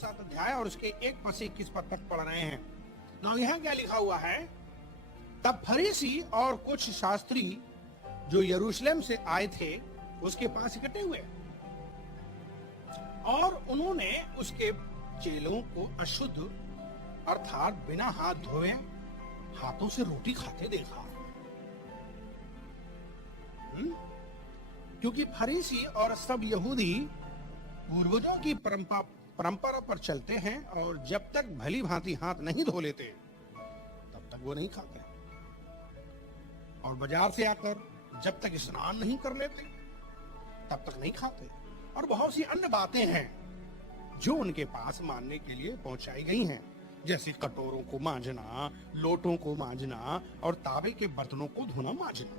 7 अध्याय और उसके 1 पद से 21 पद तक पढ़ रहे हैं। ना यहाँ क्या लिखा हुआ है, तब फरीसी और कुछ शास्त्री जो यरूशलेम से आए थे उसके पास इकट्ठे हुए और उन्होंने उसके चेलों को अशुद्ध अर्थात बिना हाथ धोए हाथों से रोटी खाते देखा। क्योंकि फरीसी और सब यहूदी पूर्वजों की परंपरा पर चलते हैं और जब तक भली भांति हाथ नहीं धो लेते तब तक वो नहीं खाते, और बाजार से आकर जब तक स्नान नहीं कर लेते तब तक नहीं खाते, और बहुत सी अन्य बातें हैं जो उनके पास मानने के लिए पहुंचाई गई हैं, जैसे कटोरों को मांजना, लोटों को मांजना और तांबे के बर्तनों को धोना मांजना।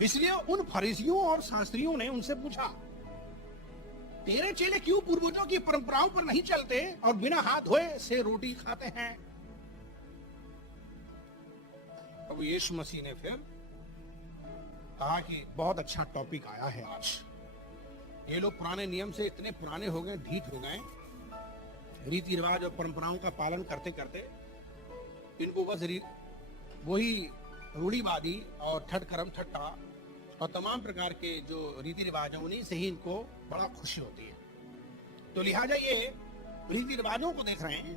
इसलिए उन फरीसियों और शास्त्रियों ने उनसे पूछा, तेरे चेले क्यों पूर्वजों की परंपराओं पर नहीं चलते और बिना हाथ धोए से रोटी खाते हैं? अब यीशु मसीह ने फिर कहा कि बहुत अच्छा टॉपिक आया है आज। ये लोग पुराने नियम से इतने पुराने हो गए, ढीठ हो गए, रीति रिवाज और परंपराओं का पालन करते करते इनको बस वही रूढ़िवादी और ठटकरम ठट्टा और तमाम प्रकार के जो रीति रिवाज हैं उन्हीं से ही इनको बड़ा खुशी होती है। तो लिहाजा ये रीति रिवाजों को देख रहे हैं,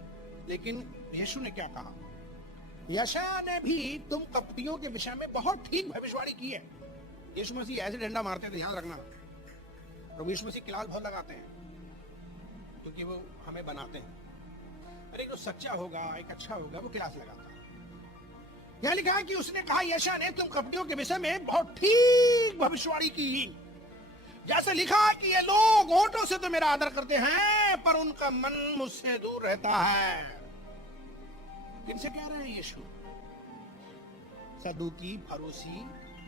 लेकिन यीशु ने क्या कहा? यशायाह ने भी तुम कपटियों के विषय में बहुत ठीक भविष्यवाणी की है। यीशु मसीह ऐसे डंडा मारते थे, ध्यान रखना। प्रभु यीशु मसीह क्लास बहुत लगाते हैं क्योंकि वो हमें बनाते हैं। अरे जो सच्चा होगा, एक अच्छा होगा, वो क्लास लगाता है। यह लिखा है कि उसने कहा, यशायाह ने तुम कपटियों के विषय में बहुत ठीक भविष्यवाणी की। जैसे लिखा है कि ये लोग होठों से तो मेरा आदर करते हैं पर उनका मन मुझसे दूर रहता है। किनसे कह रहे हैं यीशु? सदूकी, फरीसी,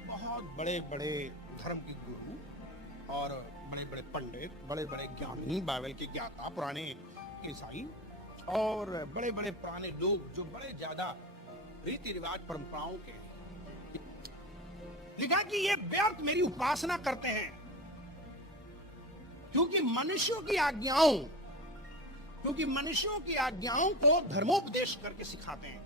बहुत बड़े बड़े धर्म के गुरु और बड़े बड़े पंडित, बड़े बड़े ज्ञानी, बाइबल के ज्ञाता, पुराने ईसाई और बड़े बड़े पुराने लोग जो बड़े ज्यादा रीति रिवाज परंपराओं के। लिखा कि ये व्यर्थ मेरी उपासना करते हैं क्योंकि मनुष्यों की आज्ञाओं को धर्मोपदेश करके सिखाते हैं,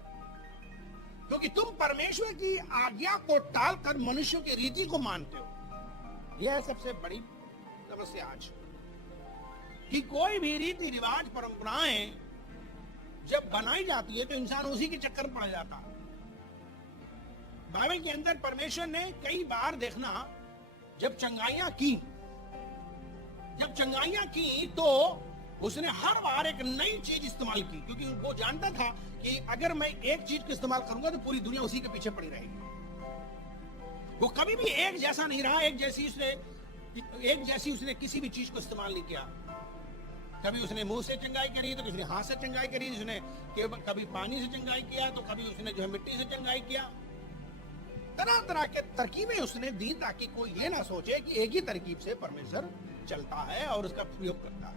क्योंकि तुम परमेश्वर की आज्ञा को टालकर मनुष्यों की रीति को मानते हो। यह सबसे बड़ी समस्या आज, कि कोई भी रीति रिवाज परंपराएं जब बनाई जाती है तो इंसान उसी के चक्कर में पड़ जाता है। बाइबल के अंदर परमेश्वर ने कई बार देखना, जब चंगाइयां की तो उसने हर बार एक नई चीज इस्तेमाल की, क्योंकि वो जानता था कि अगर मैं एक चीज का इस्तेमाल करूंगा तो पूरी दुनिया उसी के पीछे पड़ी रहेगी। वो कभी भी एक जैसा नहीं रहा, एक जैसी उसने किसी भी चीज को इस्तेमाल नहीं किया। कभी उसने मुंह से चंगाई करी तो किसी ने हाथ से चंगाई करी, उसने कभी पानी से चंगाई किया तो कभी उसने जो है मिट्टी से चंगाई किया। तरह तरह के तरकीबें उसने दी ताकि कोई ये ना सोचे कि एक ही तरकीब से परमेश्वर चलता है और उसका प्रयोग करता है,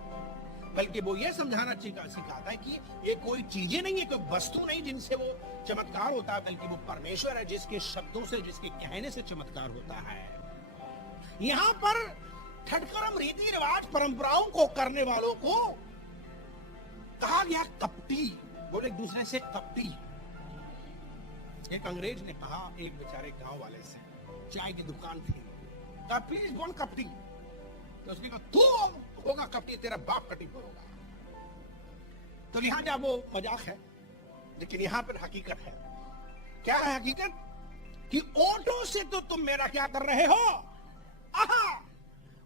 बल्कि वो ये समझाना सिखाता है कि ये कोई चीजें नहीं है, कोई वस्तु नहीं जिनसे वो चमत्कार होता है, बल्कि वो परमेश्वर है जिसके शब्दों से, जिसके कहने से चमत्कार होता है। यहाँ पर ठटकरम रीति रिवाज परंपराओं को करने वालों को कहा गया कपटी। बोले एक दूसरे से कपटी। एक अंग्रेज ने कहा एक बेचारे गांव वाले से, चाय की दुकान थी, कहा प्लीज कौन कपटी? तो उसने कहा तू होगा कपटी, तेरा बाप कटी पर होगा। तो लिहाजा वो मजाक है, लेकिन यहाँ पर हकीकत है। क्या है हकीकत? कि ओटों से तो तुम मेरा क्या कर रहे हो?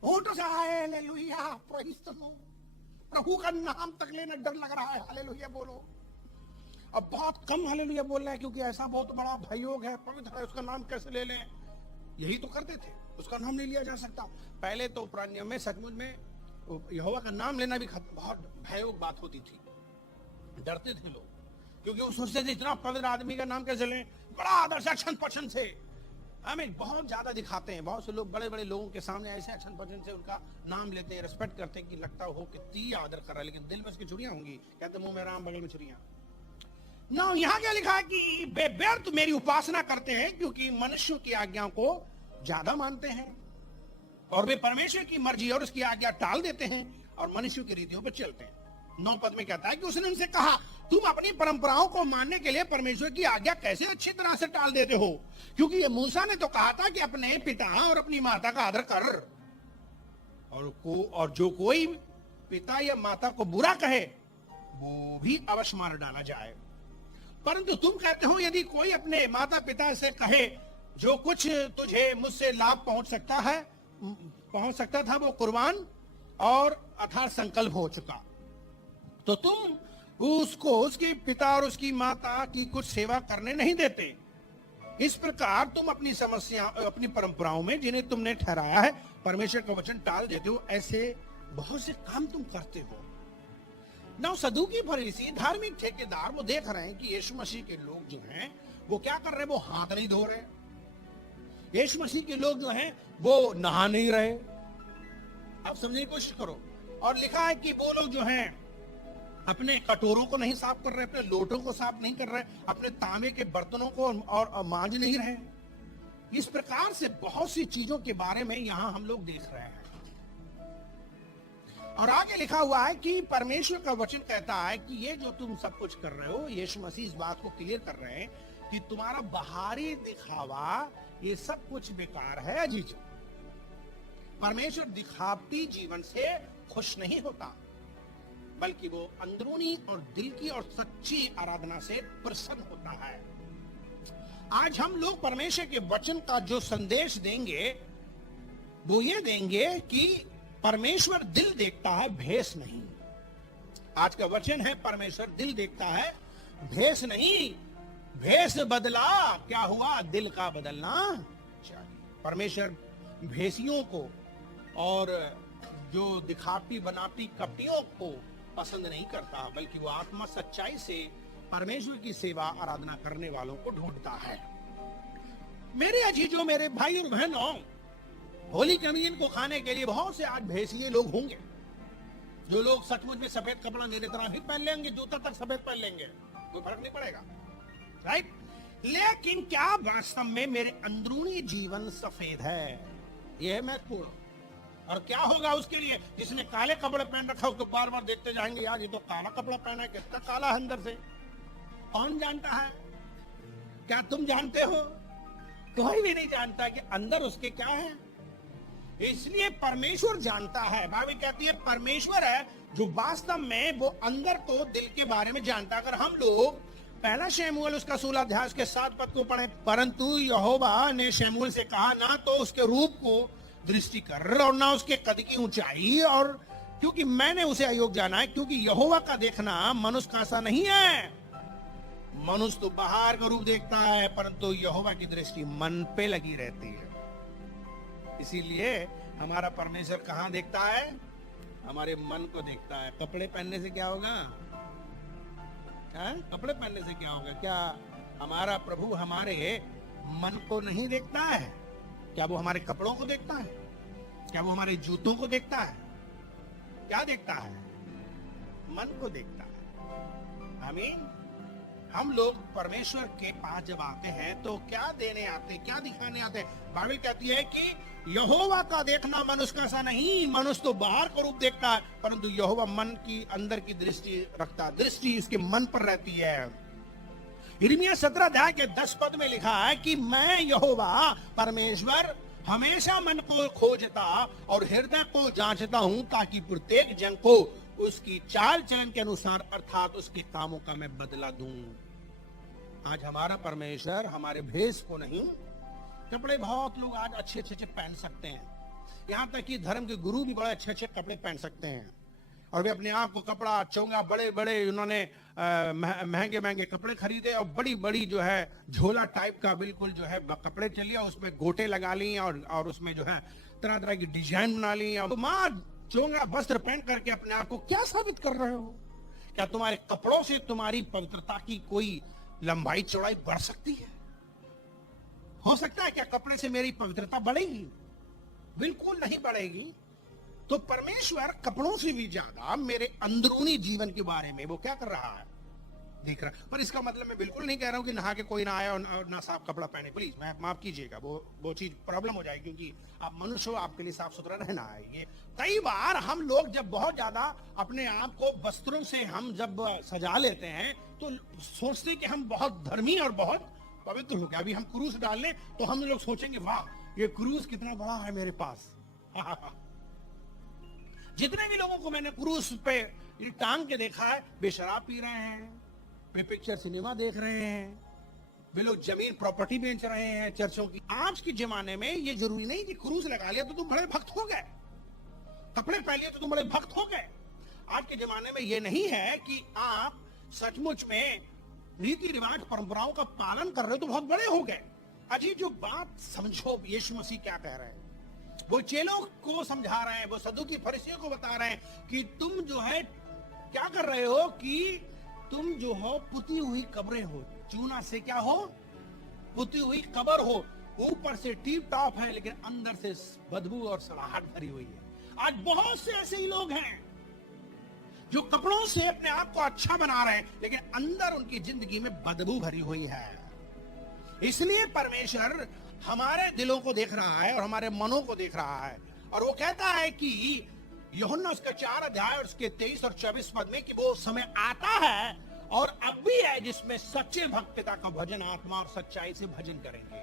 होठों से हालेलुया, प्रेज़ द लॉर्ड, प्रभु का नाम तक लेना डर लग रहा है। हालेलुया बोलो। अब बहुत कम हालेलुया बोल रहे हैं क्योंकि ऐसा बहुत बड़ा भयोग है, पवित्र है, उसका नाम कैसे ले लें? यही तो करते थे, उसका नाम नहीं लिया जा सकता। पहले तो पुराने नियम में सचमुच में यहोवा का नाम लेना भी बहुत भयोग बात होती थी, डरते थे लोग, क्योंकि वो सोचते थे इतना पवित्र आदमी का नाम कैसे लें? बड़ा आदर से, अक्षण पक्षण से हमें बहुत ज्यादा दिखाते हैं। बहुत से लोग बड़े बड़े लोगों के सामने ऐसे अक्षण पक्षण से उनका नाम लेते हैं, रिस्पेक्ट करते हैं कि लगता हो कितनी आदर कर रहा है, लेकिन दिल में उसकी चुड़ियां होंगी। कहते मुंह में राम, बगल में चुड़ियां। ना यहाँ क्या लिखा है कि वे व्यर्थ मेरी उपासना करते हैं क्योंकि मनुष्यों की आज्ञा को ज्यादा मानते हैं और वे परमेश्वर की मर्जी और उसकी आज्ञा टाल देते हैं और मनुष्यों की रीतियों पर चलते हैं। 9 पद में कहता है कि उसने उनसे कहा, तुम अपनी परंपराओं को मानने के लिए परमेश्वर की आज्ञा कैसे अच्छी तरह से टाल देते हो? क्योंकि ये मूसा ने तो कहा था कि अपने पिता और अपनी माता का आदर कर, और जो कोई पिता या माता को बुरा कहे वो भी अवश्य मार डाला जाए। परंतु तुम कहते हो, यदि कोई अपने माता पिता से कहे, जो कुछ तुझे मुझसे लाभ पहुंच सकता था वो कुर्बान और अर्थात संकल्प हो चुका, तो तुम उसको उसके पिता और उसकी माता की कुछ सेवा करने नहीं देते। इस प्रकार तुम अपनी परंपराओं में जिन्हें तुमने ठहराया है परमेश्वर का वचन टाल देते हो। ऐसे बहुत से काम तुम करते हो। ना सदूकी फरीसी धार्मिक ठेकेदार वो देख रहे हैं कि यीशु मसीह के लोग जो हैं वो क्या कर रहे हैं, वो हाथ नहीं धो रहे। यीशु मसीह के लोग जो हैं वो नहा नहीं रहे। आप समझने की कोशिश करो। और लिखा है कि वो लोग जो हैं अपने कटोरों को नहीं साफ कर रहे, अपने लोटों को साफ नहीं कर रहे, अपने तांबे के बर्तनों को और मांज नहीं रहे। इस प्रकार से बहुत सी चीजों के बारे में यहां हम लोग देख रहे हैं। और आगे लिखा हुआ है कि परमेश्वर का वचन कहता है कि ये जो तुम सब कुछ कर रहे हो, यीशु मसीह इस बात को क्लियर कर रहे हैं कि तुम्हारा बाहरी दिखावा ये सब कुछ बेकार है। अजीज, परमेश्वर दिखावटी जीवन से खुश नहीं होता, बल्कि वो अंदरूनी और दिल की और सच्ची आराधना से प्रसन्न होता है। आज हम लोग परमेश्वर के वचन का जो संदेश देंगे वो ये देंगे कि परमेश्वर दिल देखता है, भेष नहीं। आज का वचन है परमेश्वर दिल देखता है, भेष नहीं। भेष बदला, क्या हुआ? दिल का बदलना चाहिए। परमेश्वर भेषियों को और जो दिखावटी बनावटी कपटियों को पसंद नहीं करता, बल्कि वो आत्मा सच्चाई से परमेश्वर की सेवा आराधना करने वालों को ढूंढता है। मेरे अजीजों, मेरे भाई और बहनों, होली कम्युनियन को खाने के लिए बहुत से आज भेषिए लोग होंगे। जो लोग सचमुच में सफेद कपड़ा मेरे तरह ही पहन लेंगे, जूता तक सफेद पहन लेंगे, कोई फर्क नहीं पड़ेगा, राइट? लेकिन क्या वास्तव में मेरे अंदरूनी जीवन सफेद है? यह है महत्वपूर्ण। और क्या होगा उसके लिए? जिसने काले कपड़े पहन रखा उसको बार बार देखते जाएंगे, यार ये तो काला कपड़ा पहना है, कितना काला है अंदर से। कौन जानता है? क्या तुम जानते हो? कोई भी नहीं जानता कि अंदर उसके क्या है। इसलिए परमेश्वर जानता है। बाइबल कहती है परमेश्वर है जो वास्तव में वो अंदर को, दिल के बारे में जानता। अगर हम लोग पहला शमूएल उसका 16 अध्याय के 7 पद को पढ़े, परंतु यहोवा ने शमूएल से कहा, ना तो उसके रूप को दृष्टि कर और ना उसके कद की ऊंचाई, और क्योंकि मैंने उसे अयोग्य जाना है। क्योंकि यहोवा का देखना मनुष्य का सा नहीं है। मनुष्य तो बाहर का रूप देखता है, परंतु यहोवा की दृष्टि मन पे लगी रहती है। इसीलिए हमारा परमेश्वर कहां देखता है? हमारे मन को देखता है। कपड़े पहनने से क्या होगा? कपड़े पहनने से क्या होगा? क्या हमारा प्रभु हमारे मन को नहीं देखता है? क्या वो हमारे कपड़ों को देखता है? क्या वो हमारे जूतों को देखता है? क्या देखता है? मन को देखता है। आमीन। हम लोग परमेश्वर के पास जब आते हैं तो क्या देने आते, क्या दिखाने आते? बाइबल कहती है कि यहोवा का देखना मनुष्य का सा नहीं। मनुष्य तो बाहर का रूप देखता है, परंतु यहोवा मन की अंदर की दृष्टि रखता है। दृष्टि इसके मन पर रहती है। यिर्मयाह 17 अध्याय के 10 पद में लिखा है कि मैं यहोवा परमेश्वर हमेशा मन को खोजता और हृदय को जांचता हूं, ताकि प्रत्येक जन को उसकी चाल चलन के अनुसार अर्थात उसके कामों का मैं बदला दूं। आज हमारा परमेश्वर हमारे भेष को नहीं, कपड़े बहुत लोग आज अच्छे अच्छे पहन सकते हैं, यहां तक कि धर्म के गुरु भी बड़े अच्छे अच्छे कपड़े पहन सकते हैं, और वे अपने आप को कपड़ा चोंगा बड़े बड़े उन्होंने महंगे महंगे कपड़े खरीदे और बड़ी बड़ी जो है झोला टाइप का बिल्कुल जो है कपड़े चलिए, उसमें गोटे लगा ली और उसमें जो है तरह तरह की डिजाइन बना ली, और तुम चोंगा वस्त्र पहन करके अपने आप को क्या साबित कर रहे हो? क्या तुम्हारे कपड़ों से तुम्हारी पवित्रता की कोई लंबाई चौड़ाई बढ़ सकती है? हो सकता है क्या कपड़े से मेरी पवित्रता बढ़ेगी? बिल्कुल नहीं बढ़ेगी। तो परमेश्वर कपड़ों से भी ज्यादा मेरे अंदरूनी जीवन के बारे में वो क्या कर रहा है? दिख रहा है। पर इसका मतलब मैं बिल्कुल नहीं कह रहा हूं कि नहा के कोई ना आए और ना साफ कपड़ा पहने, प्लीज मैं माफ कीजिएगा, वो चीज प्रॉब्लम हो जाएगी, क्योंकि आप मनुष्य हो, आपके लिए साफ सुथरा रहना है। ये कई बार हम लोग जब बहुत ज्यादा अपने आप को वस्त्रों से हम जब सजा लेते हैं तो सोचते हैं कि हम बहुत धर्मी और बहुत पवित्र हो गए। अभी हम क्रूस डाल लें तो हम लोग सोचेंगे वाह ये क्रूस कितना बड़ा है मेरे पास। जितने भी लोगों को मैंने क्रूस पे टांग के देखा है, वे शराब पी रहे हैं, वे पिक्चर सिनेमा देख रहे हैं, वे लोग जमीन प्रॉपर्टी बेच रहे हैं चर्चों की। आज के जमाने में ये जरूरी नहीं कि क्रूस लगा लिया तो तुम बड़े भक्त हो गए, कपड़े पहन लिए तो तुम बड़े भक्त हो गए। आज के जमाने में ये नहीं है कि आप सचमुच में रीति रिवाज परंपराओं का पालन कर रहे हो तो बहुत बड़े हो गए। अजी जो बात समझो, यीशु मसीह क्या कह रहे हैं, वो चेलों को समझा रहे हैं, वो सदूकी फरीसियों को बता रहे हैं कि तुम जो है क्या कर रहे हो कि तुम जो हो पुती हुई कब्रें हो, चूना से क्या हो, पुती हुई कब्र हो, ऊपर से टीप टॉप है लेकिन अंदर से बदबू और सड़ाहट भरी हुई है। आज बहुत से ऐसे ही लोग हैं जो कपड़ों से अपने आप को अच्छा बना रहे हैं लेकिन अंदर उनकी जिंदगी में बदबू भरी हुई है। इसलिए परमेश्वर हमारे दिलों को देख रहा है और हमारे मनों को देख रहा है, और वो कहता है कि यूहन्ना उसका 4 अध्याय और उसके 23 और 24 पद में कि वो समय आता है और अब भी है जिसमें सच्चे भक्त पिता का भजन आत्मा और सच्चाई से भजन करेंगे,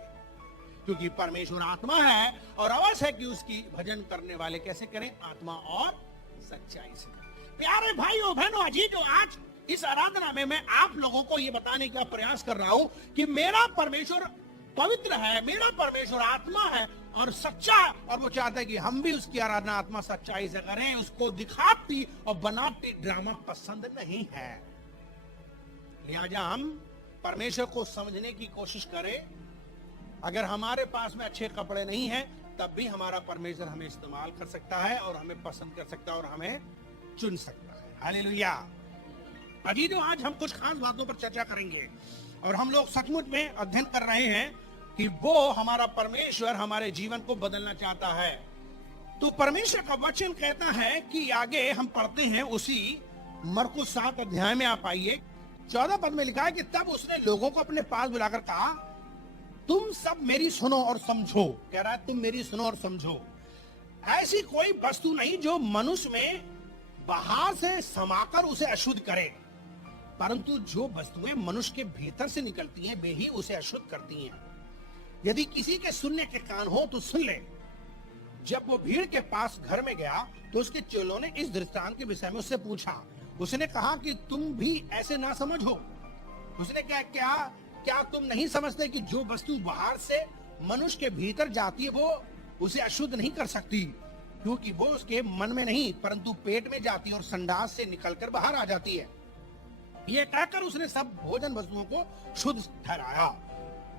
क्योंकि परमेश्वर आत्मा है और अवश्य है कि उसकी भजन करने वाले कैसे करें, आत्मा और सच्चाई से। प्यारे भाइयों बहनों, अजीजों, आज इस आराधना में मैं आप लोगों को ये बताने का प्रयास कर रहा हूं कि मेरा परमेश्वर पवित्र है, मेरा परमेश्वर आत्मा है और सच्चा, और वो चाहता है कि हम भी उसकी आराधना आत्मा सच्चाई से करें। उसको दिखावटी और बनावटी ड्रामा पसंद नहीं है। लिहाजा हम परमेश्वर को समझने की कोशिश करें। अगर हमारे पास में अच्छे कपड़े नहीं हैं तब भी हमारा परमेश्वर हमें इस्तेमाल कर सकता है और हमें पसंद कर सकता है और हमें चुन सकता है। हालेलुया। अभी जो आज हम कुछ खास बातों पर चर्चा करेंगे और हम लोग सचमुच में अध्ययन कर रहे हैं कि वो हमारा परमेश्वर हमारे जीवन को बदलना चाहता है। तो परमेश्वर का वचन कहता है कि आगे हम पढ़ते हैं उसी मरकुस 7 अध्याय में आप आइए, 14 पद में लिखा है कि तब उसने लोगों को अपने पास बुलाकर कहा, तुम सब मेरी सुनो और समझो। कह रहा है तुम मेरी सुनो और समझो। ऐसी कोई वस्तु नहीं जो मनुष्य में बाहर से समाकर उसे अशुद्ध करे, परंतु जो वस्तुएं मनुष्य के भीतर से निकलती हैं वे ही उसे अशुद्ध करती हैं। यदि किसी के सुनने के कान हो तो सुन ले। जब वो भीड़ के पास घर में गया तो उसके चेलों ने इस दृष्टांत के विषय में उससे पूछा। उसने कहा कि तुम भी ऐसे ना समझो। उसने कहा क्या तुम नहीं समझते कि जो वस्तु बाहर से मनुष्य के भीतर जाती है वो उसे अशुद्ध नहीं कर सकती, क्योंकि वो उसके मन में नहीं परंतु पेट में जाती है और संडास से निकलकर बाहर आ जाती है। ये कहकर उसने सब भोजन वस्तुओं को शुद्ध ठहराया।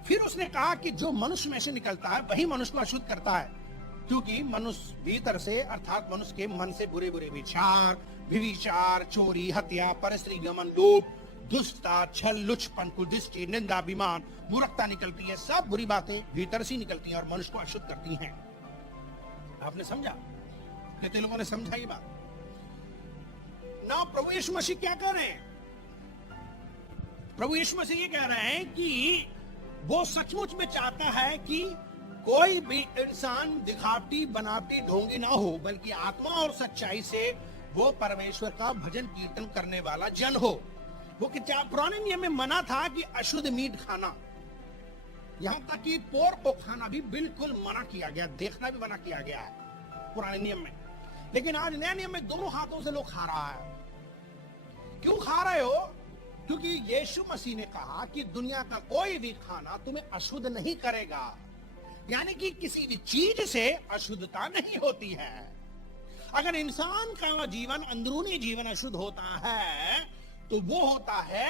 फिर उसने कहा कि जो मनुष्य में से निकलता है वही मनुष्य को अशुद्ध करता है, क्योंकि मनुष्य भीतर से अर्थात मनुष्य के मन से बुरे बुरे विचार, व्यभिचार, चोरी, हत्या, परस्त्री गमन, लोभ, दुष्टता, छल, लुचपन, कुदृष्टि, निंदा, अभिमान, मूर्खता निकलती है। सब बुरी बातें भीतर से निकलती हैं और मनुष्य को अशुद्ध करती हैं। आपने समझा? कितने लोगों ने समझा ये बात? ना प्रभु यीशु मसीह क्या कह रहे हैं? प्रभु यीशु मसीह ये कह रहे हैं कि वो सचमुच में चाहता है कि कोई भी इंसान दिखावटी बनावटी ढोंगी ना हो, बल्कि आत्मा और सच्चाई से वो परमेश्वर का भजन कीर्तन करने वाला जन हो। वो पुराने नियम में मना था कि अशुद्ध मीट खाना, यहाँ तक कि पोर्क को खाना भी बिल्कुल मना किया गया, देखना भी मना किया गया है पुराने नियम में। लेकिन आज नया नियम में दोनों हाथों से लोग खा रहा है। क्यों खा रहे हो? क्योंकि यीशु मसीह ने कहा कि दुनिया का कोई भी खाना तुम्हें अशुद्ध नहीं करेगा, यानी कि किसी भी चीज से अशुद्धता नहीं होती है। अगर इंसान का जीवन अंदरूनी जीवन अशुद्ध होता है तो वो होता है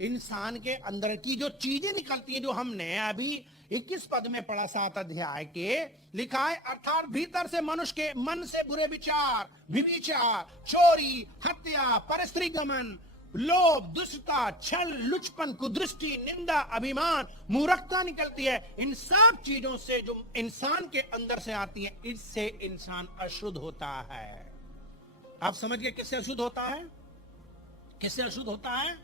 इंसान के अंदर की जो चीजें निकलती हैं, जो हमने अभी 21 पद में पढ़ा 7 अध्याय के लिखा है, अर्थात भीतर से मनुष्य के मन से बुरे विचार, व्यभिचार, चोरी, हत्या, परस्त्री गमन, लोभ, दुष्टता, छल, लुचपन, कुदृष्टि, निंदा, अभिमान, मूर्खता निकलती है। इन सब चीजों से जो इंसान के अंदर से आती है, इससे इंसान अशुद्ध होता है। आप समझ गए किससे अशुद्ध होता है? किससे अशुद्ध होता है?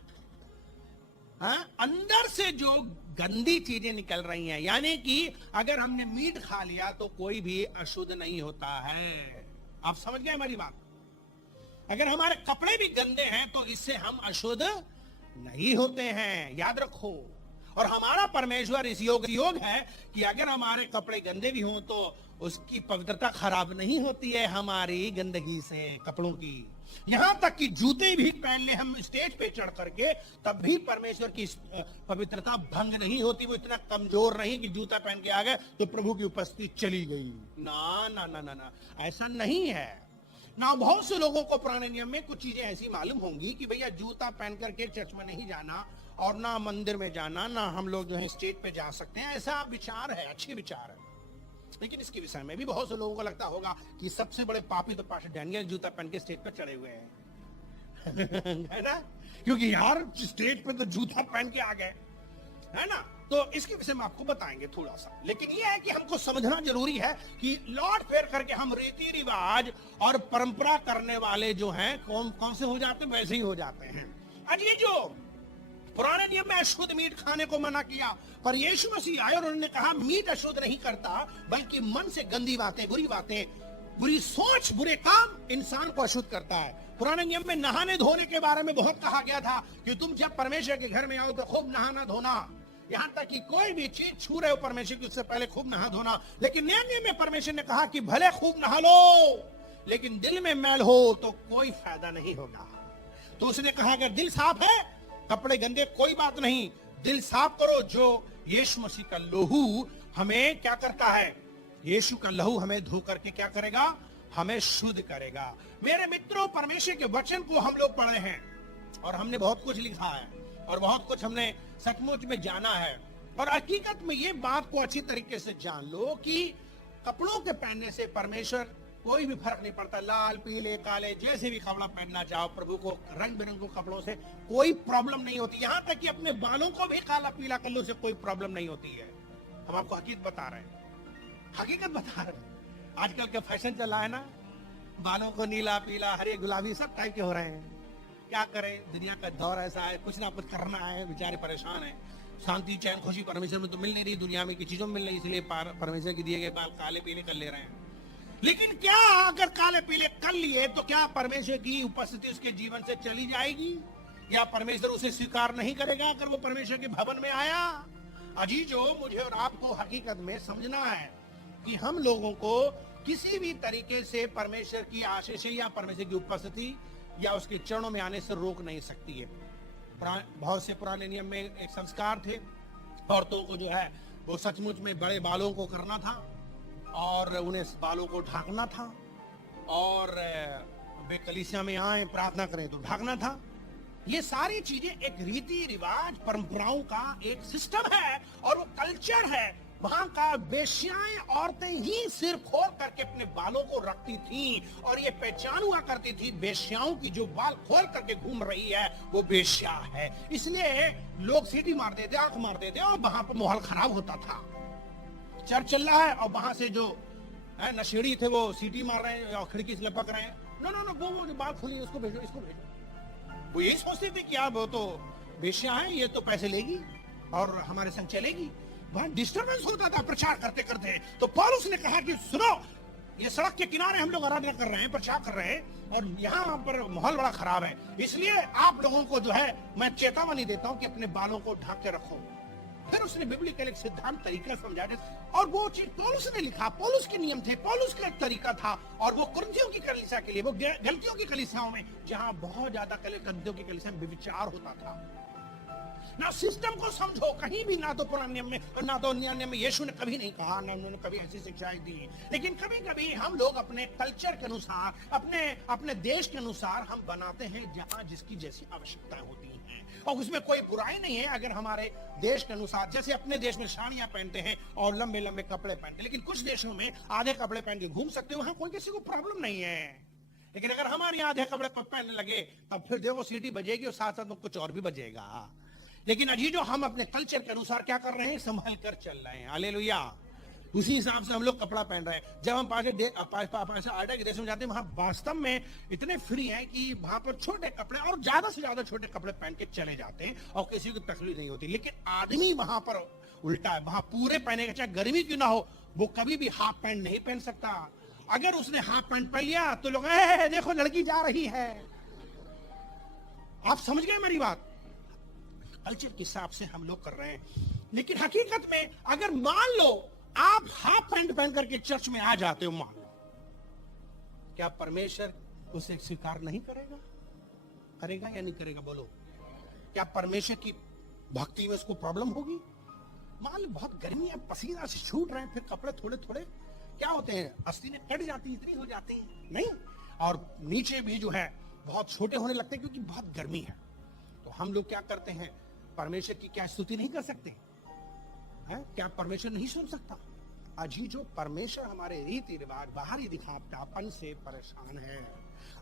अंदर से जो गंदी चीजें निकल रही हैं, यानी कि अगर हमने मीट खा लिया तो कोई भी अशुद्ध नहीं होता है। आप समझ गए हमारी बात? अगर हमारे कपड़े भी गंदे हैं तो इससे हम अशुद्ध नहीं होते हैं, याद रखो। और हमारा परमेश्वर इस योग है कि अगर हमारे कपड़े गंदे भी हों तो उसकी पवित्रता खराब नहीं होती है हमारी गंदगी से, कपड़ों की। यहां तक कि जूते भी पहन ले हम स्टेज पे चढ़ करके, तब भी परमेश्वर की पवित्रता भंग नहीं होती। वो इतना कमजोर नहीं कि जूता पहन के आ गए तो प्रभु की उपस्थिति चली गई। ना ना ना ना ना, ऐसा नहीं है ना। बहुत से लोगों को पुराने नियम में कुछ चीजें ऐसी मालूम होंगी कि भैया जूता पहन करके चर्च में नहीं जाना और ना मंदिर में जाना, ना हम लोग जो है स्टेज पे जा सकते हैं। ऐसा विचार है, अच्छे विचार है, लेकिन इसके विषय में भी बहुत से लोगों को लगता होगा कि सबसे बड़े पापी तो पास्टर डैनियल जूता पहन के स्टेज पर चढ़े हुए हैं है ना, क्योंकि यार स्टेज पे तो जूता पहन के आ गए, है ना। तो इसके विषय में आपको बताएंगे थोड़ा सा, लेकिन यह है कि हमको समझना जरूरी है कि लौट फेर करके हम रीति रिवाज और परंपरा करने वाले जो हैं कौन से हो जाते हैं, वैसे ही हो जाते हैं। आज ये जो पुराने नियम में अशुद्ध मीट खाने को मना किया, पर यीशु मसीह आए और उन्होंने कहा मीट अशुद्ध नहीं करता, बल्कि मन से गंदी बातें, बुरी सोच, बुरे काम इंसान को अशुद्ध करता है। पुराने नियम में नहाने धोने के बारे में बहुत कहा गया था कि तुम जब परमेश्वर के घर में आओ तो खूब नहाना धोना, यहां तक कि कोई भी चीज छू रहे हो परमेश्वर की उससे पहले खूब नहा धोना। लेकिन नए नियम में परमेश्वर ने कहा कि भले खूब नहा लो, लेकिन दिल में मैल हो तो कोई फायदा नहीं होगा। तो उसने कहा अगर दिल साफ है, कपड़े गंदे कोई बात नहीं, दिल साफ करो। जो यीशु मसीह का लहू हमें क्या करता है, यीशु का लहू हमें धो करके क्या करेगा, हमें शुद्ध करेगा। मेरे मित्रों, परमेश्वर के वचन को हम लोग पढ़े हैं और हमने बहुत कुछ लिखा है और बहुत कुछ हमने सचमुच में जाना है। और हकीकत में ये बात को अच्छी तरीके से जान लो कि कपड़ों के पहनने से परमेश्वर कोई भी फर्क नहीं पड़ता। लाल, पीले, काले, जैसे भी कपड़ा पहनना चाहो, प्रभु को रंग बिरंगों कपड़ों से कोई प्रॉब्लम नहीं होती। यहां तक कि अपने बालों को भी काला पीला कर लो से कोई प्रॉब्लम नहीं होती है। हम आपको हकीकत बता रहे हैं, हकीकत बता रहे हैं। आजकल का फैशन चला है ना, बालों को नीला, पीला, हरे, गुलाबी सब टाइप के हो रहे हैं। क्या करें, दुनिया का दौर ऐसा है, कुछ ना कुछ करना है, बेचारे परेशान है। शांति, चैन, खुशी परमेश्वर में तो मिल नहीं रही, दुनिया में की चीजों में मिल रही, इसलिए परमेश्वर के दिए गए बाल काले पीले कर ले रहे हैं। लेकिन क्या अगर काले पीले कर लिए तो क्या परमेश्वर की उपस्थिति उसके जीवन से चली जाएगी, या परमेश्वर उसे स्वीकार नहीं करेगा अगर वो परमेश्वर के भवन में आया? अजीजों, मुझे और आपको हकीकत में समझना है कि हम लोगों को किसी भी तरीके से परमेश्वर की आशीष या परमेश्वर की उपस्थिति या उसके चरणों में आने से रोक नहीं सकती है। बहुत से पुराने नियम में एक संस्कार थे, औरतों को जो है वो सचमुच में बड़े बालों को करना था और उन्हें बालों को ढाकना था, और वे कलीसिया में आए प्रार्थना करें तो ढाकना था। ये सारी चीजें एक रीति रिवाज, परंपराओं का एक सिस्टम है और वो कल्चर है। वहां का बेश्याएं औरतें ही सिर खोल करके अपने बालों को रखती थीं और ये पहचान हुआ करती थी बेश्याओं की, जो बाल खोल करके घूम रही है वो बेश्या है। इसलिए लोग सीटी मार देते, आंख मार देते और वहां पर माहौल खराब होता था। चर्च चल रहा है और वहां से जो नशेड़ी थे वो सीटी मार रहे हैं और खिड़की से लपक रहे हैं। नो, वो जो बाल खुली उसको भेजो, इसको भेजो। वो यही सोचते थे कि यार वो तो बेश्या है, ये तो पैसे लेगी और हमारे संग चलेगी। वहां डिस्टर्बेंस होता था प्रचार करते करते। तो पौलुस ने कहा कि सुनो, ये सड़क के किनारे हम लोग आराधना कर रहे हैं, प्रचार कर रहे हैं और यहाँ पर माहौल बड़ा खराब है, इसलिए आप लोगों को जो है मैं चेतावनी देता हूँ कि अपने बालों को ढक के रखो। फिर उसने बिब्लिकल एक सिद्धांत तरीका समझा और वो चीज पौलुस ने लिखा, पौलुस के नियम थे, पौलुस का एक तरीका था। और वो कुरिन्थियों की कलीसिया के लिए, वो गलतियों की कलीसियाओं में जहां बहुत ज्यादा गलतियों की कलीसिया में विचार होता था ना। सिस्टम को समझो, कहीं भी ना तो पुराने नियम में और ना तो नए नियम में यीशु ने कभी नहीं कहा, ना उन्होंने कभी ऐसी शिक्षाएं दी। लेकिन कभी कभी हम लोग अपने कल्चर के अनुसार, अपने देश के अनुसार हम बनाते हैं जहां जिसकी जैसी आवश्यकताएं होती हैं, और उसमें कोई बुराई नहीं है अगर हमारे देश के अनुसार, जैसे अपने देश में साड़ियां पहनते हैं और लंबे लंबे कपड़े पहनते हैं, लेकिन कुछ देशों में आधे कपड़े पहन के घूम सकते हो, वहां कोई किसी को प्रॉब्लम नहीं है। लेकिन अगर हमारे यहाँ आधे कपड़े पहनने लगे तब फिर देखो सीटी बजेगी और साथ साथ कुछ और भी बजेगा। लेकिन अजी जो हम अपने कल्चर के अनुसार क्या कर रहे हैं, संभल कर चल रहे हैं। हालेलुया। उसी हिसाब से हम लोग कपड़ा पहन रहे हैं। जब हम पास आर्डर के देश में जाते हैं, वहां वास्तव में इतने फ्री हैं कि वहां पर छोटे कपड़े और ज्यादा से ज्यादा छोटे कपड़े पहन के चले जाते हैं और किसी को तकलीफ नहीं होती। लेकिन आदमी वहां पर उल्टा है, वहां पूरे पहने का, चाहे गर्मी क्यों ना हो, वो कभी भी हाफ पैंट नहीं पहन सकता। अगर उसने हाफ पैंट पहन लिया तो लोग देखो लड़की जा रही है। आप समझ गए मेरी बात? कल्चर के हिसाब से हम लोग कर रहे हैं। लेकिन हकीकत में अगर मान लो आप हाफ पैंट पहन करके चर्च में आ जाते हो, मान लो, क्या परमेश्वर उसे स्वीकार नहीं करेगा? करेगा या नहीं करेगा? बोलो, क्या परमेश्वर की भक्ति में उसको प्रॉब्लम होगी? मान लो बहुत गर्मी है, पसीना से छूट रहे हैं, फिर कपड़े थोड़े थोड़े क्या होते हैं, आस्तीनें कट जाती, इतनी हो जाती हैं, नहीं, और नीचे भी जो है बहुत छोटे होने लगते हैं क्योंकि बहुत गर्मी है। तो हम लोग क्या करते हैं, परमेश्वर की क्या स्तुति नहीं कर सकते हैं? क्या परमेश्वर नहीं सुन सकता? आज ही जो परमेश्वर हमारे रीति रिवाज, बाहरी दिखावटापन से परेशान है।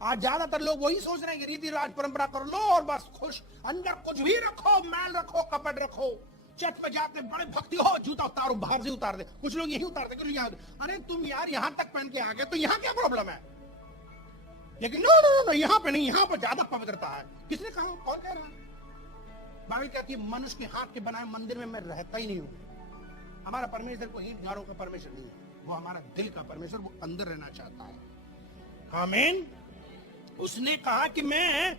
आज ज्यादातर लोग वही सोच रहे हैं कि रीति रिवाज परंपरा कर लो और बस खुश, अंदर कुछ भी रखो, मैल रखो, कपट रखो, चर्च में जाते बड़े भक्ति हो, जूता उतारो, बाहर से उतार दे, कुछ लोग यही उतार दे, कुछ यहाँ, अरे तुम यार यहाँ तक पहन के आ गए तो यहाँ क्या प्रॉब्लम है? लेकिन नो नो नो, यहाँ पे नहीं, यहाँ पर ज्यादा पवित्रता है। किसने कहा? कौन कह रहा है? बाइबल कहती है मनुष्य के हाथ के बनाए मंदिर में मैं रहता ही नहीं हूँ। हमारा परमेश्वर को ईंट गारों का परमेश्वर नहीं है, वो हमारा दिल का परमेश्वर, वो अंदर रहना चाहता है। आमीन। उसने कहा कि मैं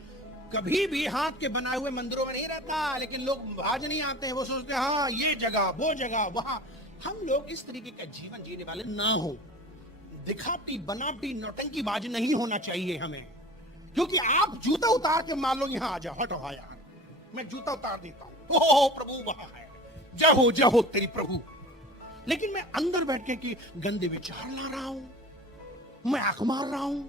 कभी भी हाथ के बनाए हुए मंदिरों में नहीं रहता। लेकिन लोग आज नहीं आते हैं, वो सोचते हैं हाँ ये जगह, वो जगह, वहां। हम लोग इस तरीके का जीवन जीने वाले ना हो। दिखावटी, बनावटी, नौटंकीबाज नहीं होना चाहिए हमें। क्योंकि आप जूता उतार के मान लो यहाँ आ जाओ, हटो हाँ यार, मैं जूता उतार देता हूँ, ओह प्रभु वहां है, जय हो तेरी प्रभु। लेकिन मैं अंदर बैठ के कि गंदे विचार ला रहा हूं, मैं आंख मार रहा हूं,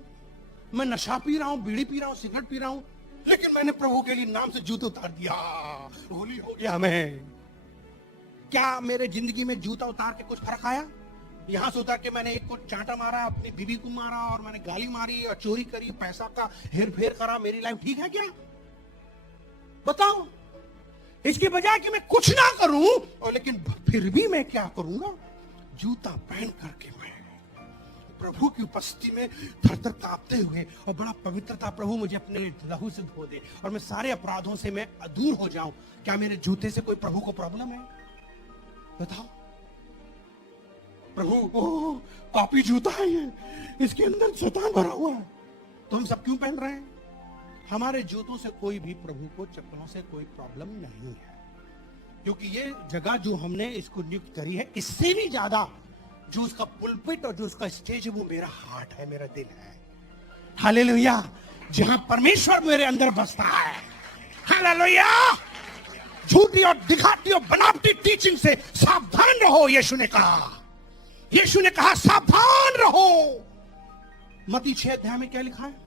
मैं नशा पी रहा हूं, बीड़ी पी रहा हूं, सिगरेट पी रहा हूं, लेकिन मैंने प्रभु के लिए नाम से जूते उतार दिया, होली हो गया मैं। क्या मेरे जिंदगी में जूता उतार के कुछ फर्क आया? यहां से उतार के मैंने एक को चांटा मारा, अपनी बीवी को मारा, और मैंने गाली मारी और चोरी करी, पैसा का हेर फेर करा, मेरी लाइफ ठीक है क्या? बताओ। इसके बजाय कि मैं कुछ ना करूं, और लेकिन फिर भी मैं क्या करूंगा, जूता पहन करके मैं प्रभु की उपस्थिति में थरथर कांपते हुए, और बड़ा पवित्रता, प्रभु मुझे अपने लहू से धो दे और मैं सारे अपराधों से मैं दूर हो जाऊं। क्या मेरे जूते से कोई प्रभु को प्रॉब्लम है? बताओ। प्रभु ओह कॉपी जूता है ये, इसके अंदर शैतान भरा हुआ है, तो हम सब क्यों पहन रहे हैं? हमारे जूतों से कोई भी प्रभु को, चप्पलों से कोई प्रॉब्लम नहीं है। क्योंकि ये जगह जो हमने इसको नियुक्त करी है, इससे भी ज्यादा जो उसका पुलपिट और जो उसका स्टेज है, वो मेरा हार्ट है, मेरा दिल है। हालेलुया। जहां परमेश्वर मेरे अंदर बसता है। हालेलुया। झूठी और दिखाती और बनावटी टीचिंग से सावधान रहो, यीशु ने कहा। यीशु ने कहा सावधान रहो। मत्ती 6 अध्याय में क्या लिखा है?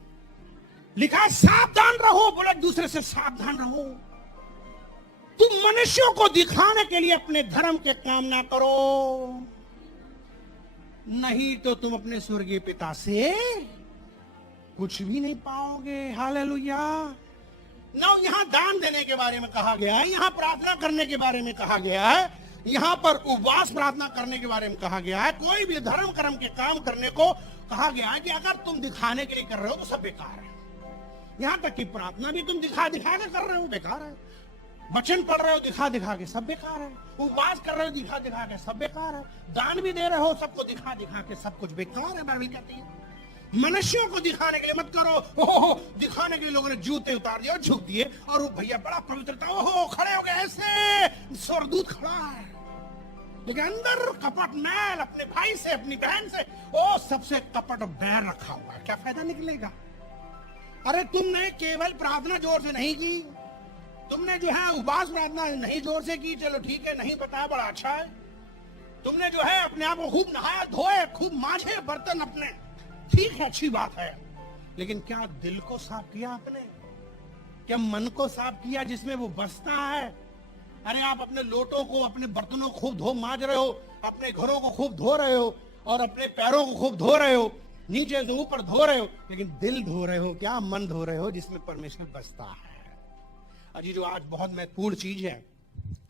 लिखा है सावधान रहो। बोला दूसरे से सावधान रहो। तुम मनुष्यों को दिखाने के लिए अपने धर्म के काम ना करो, नहीं तो तुम अपने स्वर्गीय पिता से कुछ भी नहीं पाओगे। हालेलुया। ना यहाँ दान देने के बारे में कहा गया है, यहाँ प्रार्थना करने के बारे में कहा गया है, यहाँ पर उपवास प्रार्थना करने के बारे में कहा गया है, कोई भी धर्म कर्म के काम करने को कहा गया है कि अगर तुम दिखाने के लिए कर रहे हो तो सब बेकार है। यहाँ तक कि प्रार्थना भी तुम दिखा दिखा के कर रहे हो, बेकार है। वचन पढ़ रहे हो दिखा दिखा के, सब बेकार है। उपवास कर रहे हो दिखा दिखा के, सब बेकार है। दान भी दे रहे हो, सबको दिखा दिखा के सब कुछ बेकार है। बाइबल कहती है मनुष्यों को दिखाने के लिए मत करो। ओहो दिखाने के लिए लोगों ने जूते उतार दिए और झुक दिए, और वो भैया बड़ा पवित्रता, ओहो खड़े हो गए ऐसे, स्वर्गदूत खड़ा है, लेकिन अंदर कपट मैल, अपने भाई से, अपनी बहन से, ओ सबसे कपट बैर रखा हुआ है। क्या फायदा निकलेगा? अरे तुमने केवल प्रार्थना जोर से नहीं की, तुमने जो है उपवास प्रार्थना नहीं जोर से की, चलो ठीक है, नहीं बताया, बड़ा अच्छा है। तुमने जो है अपने आप को खूब नहाया धोए, खूब मांझे बर्तन अपने, ठीक है, अच्छी बात है, लेकिन क्या दिल को साफ किया आपने? क्या मन को साफ किया जिसमें वो बसता है? अरे आप अपने लोटों को, अपने बर्तनों को खूब धो मांझ रहे हो, अपने घरों को खूब धो रहे हो, और अपने पैरों को खूब धो रहे हो, नीचे से ऊपर धो रहे हो, लेकिन दिल धो रहे हो क्या? मन धो रहे हो जिसमें परमेश्वर बसता है। अजी जो आज बहुत महत्वपूर्ण चीज है,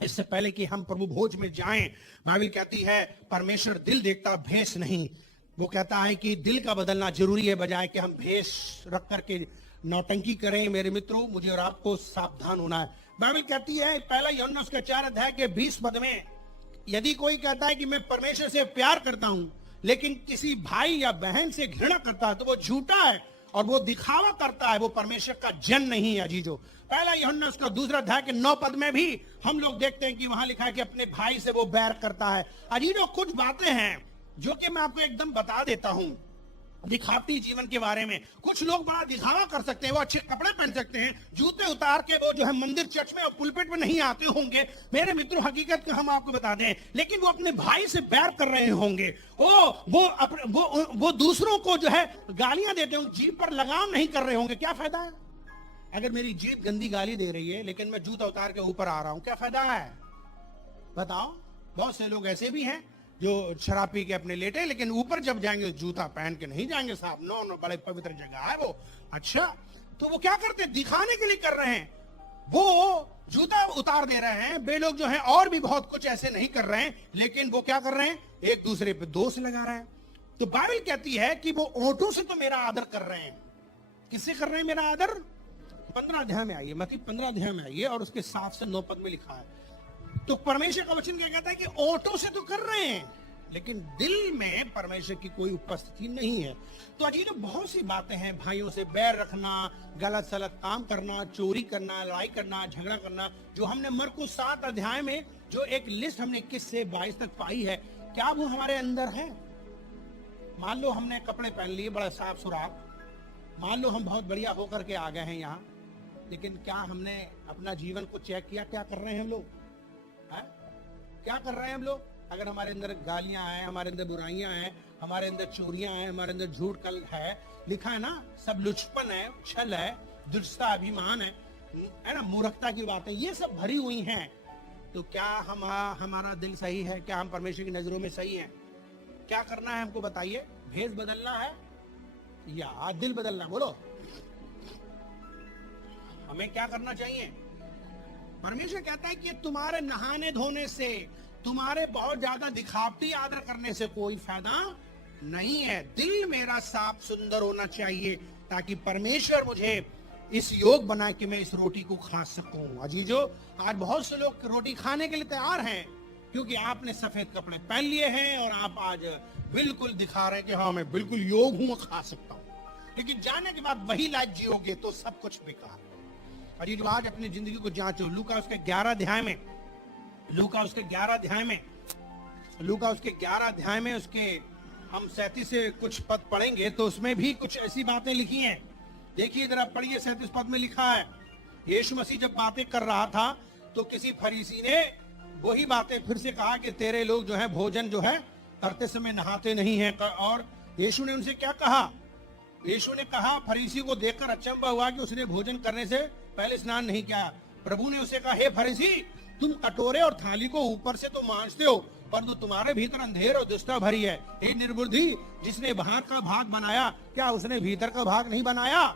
इससे पहले कि हम प्रभु भोज में जाएं, बाइबल कहती है परमेश्वर दिल देखता भेष नहीं। वो कहता है कि दिल का बदलना जरूरी है, बजाय कि हम भेष रख करके नौटंकी करें। मेरे मित्रों, मुझे और आपको सावधान होना है। बाइबल कहती है पहला यूहन्ना उसका 4 अध्याय के 20 पद में, यदि कोई कहता है कि मैं परमेश्वर से प्यार करता हूं लेकिन किसी भाई या बहन से घृणा करता है तो वो झूठा है और वो दिखावा करता है, वो परमेश्वर का जन नहीं है। अजीजो, पहला यूहन्ना उसका 2 अध्याय के 9 पद में भी हम लोग देखते हैं कि वहां लिखा है कि अपने भाई से वो बैर करता है। अजीजो, कुछ बातें हैं जो कि मैं आपको एकदम बता देता हूं दिखावटी जीवन के बारे में। कुछ लोग बड़ा दिखावा कर सकते हैं, वो अच्छे कपड़े पहन सकते हैं, जूते उतार के वो जो है मंदिर चर्च में और पुलपिट में नहीं आते होंगे। मेरे मित्रों, हकीकत को हम आपको बता दें, लेकिन वो अपने भाई से बैर कर रहे होंगे। वो दूसरों को जो है गालियां देते होंगे, जीभ पर लगाम नहीं कर रहे होंगे। क्या फायदा है अगर मेरी जीभ गंदी गाली दे रही है लेकिन मैं जूता उतार के ऊपर आ रहा हूं? क्या फायदा है बताओ? बहुत से लोग ऐसे भी हैं जो शराब पी के अपने लेटे, लेकिन ऊपर जब जाएंगे जूता पहन के नहीं जाएंगे साहब। नो, बड़े पवित्र जगह है वो। अच्छा, तो वो क्या करते हैं? दिखाने के लिए कर रहे हैं, वो जूता उतार दे रहे हैं। वे लोग जो हैं और भी बहुत कुछ ऐसे नहीं कर रहे हैं, लेकिन वो क्या कर रहे हैं? एक दूसरे पे दोष लगा रहे हैं। तो बाइबल कहती है कि वो ओंठों से तो मेरा आदर कर रहे हैं। किससे कर रहे हैं मेरा आदर? 15 अध्याय में आइए, मत्ती 15 अध्याय में आइए और उसके 7 से 9 पद में लिखा है। तो परमेश्वर का वचन क्या कहता है कि ओंठों से तो कर रहे हैं लेकिन दिल में परमेश्वर की कोई उपस्थिति नहीं है। तो अजीब बहुत सी बातें हैं, भाइयों से बैर रखना, गलत सलत काम करना, चोरी करना, लड़ाई करना, झगड़ा करना, जो हमने मरकुस 7 अध्याय में जो एक लिस्ट हमने 21 से 22 तक पाई है, क्या वो हमारे अंदर है? मान लो हमने कपड़े पहन लिए बड़ा साफ सुराख, मान लो हम बहुत बढ़िया होकर के आ गए हैं यहाँ, लेकिन क्या हमने अपना जीवन को चेक किया? क्या कर रहे हैं हम लोग? क्या कर रहे हैं हम लोग? अगर हमारे अंदर गालियां हैं, हमारे अंदर बुराइयां हैं, हमारे अंदर चोरियां हैं, हमारे अंदर झूठ कल है, लिखा है ना, सब लुचपन है, छल है, दुष्टता, अभिमान है ना, मूर्खता की बातें, ये सब भरी हुई हैं, तो क्या हमारा दिल सही है? क्या हम परमेश्वर की नजरों में सही हैं? क्या करना है हमको बताइए? भेष बदलना है या दिल बदलना? बोलो, हमें क्या करना चाहिए? परमेश्वर कहता है कि तुम्हारे नहाने धोने से, तुम्हारे बहुत ज्यादा दिखावटी आदर करने से कोई फायदा नहीं है। दिल मेरा साफ सुंदर होना चाहिए ताकि परमेश्वर मुझे इस योग बनाए कि मैं इस रोटी को खा सकूं। अजीजो, आज बहुत से लोग रोटी खाने के लिए तैयार हैं क्योंकि आपने सफेद कपड़े पहन लिए हैं और आप आज बिल्कुल दिखा रहे हैं कि हाँ मैं बिल्कुल योग हूं, खा सकता हूं, लेकिन जाने के बाद वही लाइफ जियोगे तो सब कुछ बेकार। अजीजो, आज अपनी जिंदगी को जांचो। लूका उसके 11 अध्याय में उसके हम 37 से कुछ पद पढ़ेंगे तो उसमें भी कुछ ऐसी बातें लिखी हैं। देखिए जरा पढ़िए, 37 पद में लिखा है, यीशु मसीह जब बातें कर रहा था तो किसी फरीसी ने वही बातें फिर से कहा कि तेरे लोग जो है भोजन जो है करते समय नहाते नहीं है। और यीशु ने उनसे क्या कहा? यीशु ने कहा, फरीसी को देखकर अचंभा हुआ कि उसने भोजन करने से पहले स्नान नहीं किया। प्रभु ने उसे कहा, हे फरीसी, तुम कटोरे और थाली को ऊपर से तो मांजते हो परंतु तुम्हारे भीतर अंधेर और दुष्टता भरी है। हे निर्बुद्धि, जिसने बाहर का भाग बनाया क्या उसने भीतर का भाग नहीं बनाया?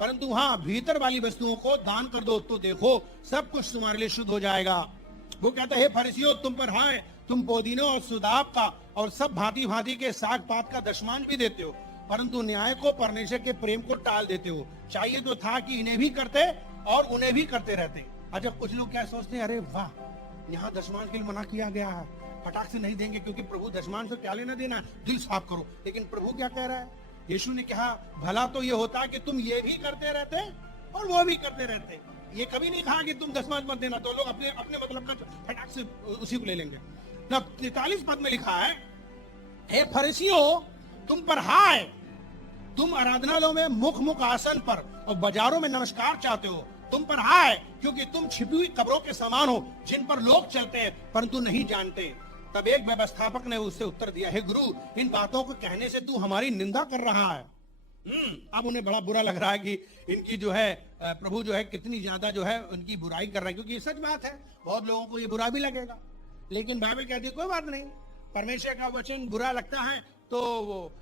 परंतु हाँ, भीतर वाली वस्तुओं को दान कर दो तो देखो सब कुछ तुम्हारे लिए शुद्ध हो जाएगा। वो कहता है, हे फरीसियों, तुम पर हाय, तुम पुदीने और सुदाब का और सब भांति भांति के साग पात का दशमान भी देते हो, परंतु न्याय को, परमेश्वर के प्रेम को टाल देते हो। चाहिए तो था कि इन्हें भी करते और उन्हें भी करते रहते। अच्छा, कुछ लोग क्या सोचते हैं, अरे वाह, यहाँ दशमान के लिए मना किया गया है, फटाक से नहीं देंगे क्योंकि प्रभु दशमान से क्या लेना देना, दिल साफ करो। लेकिन प्रभु क्या कह रहा है? यीशु ने कहा, भला तो ये होता कि तुम ये भी करते रहते और वो भी करते रहते। ये कभी नहीं कहा कि तुम दशमान मत देना, तो लोग अपने मतलब का फटाक से उसी को ले लेंगे। 43 पद में लिखा है, हे फरीसियों, तुम पर हाय, तुम आराधनालयों में मुख आसन पर और बाजारों में नमस्कार चाहते हो। तुम पर हाय, क्योंकि तुम छिपी हुई कब्रों के समान हो जिन पर लोग चलते हैं परंतु नहीं जानते। तब एक व्यवस्थापक ने उससे उत्तर दिया, हे गुरु, इन बातों को कहने से तू हमारी निंदा कर रहा है। अब उन्हें बड़ा बुरा लग रहा है कि इनकी जो है प्रभु जो है कितनी ज्यादा जो है उनकी बुराई कर रहा है, क्योंकि ये सच बात है, बहुत लोगों को ये बुरा भी लगेगा। लेकिन बाइबल कहती है कोई बात नहीं, परमेश्वर का वचन बुरा लगता है तो वो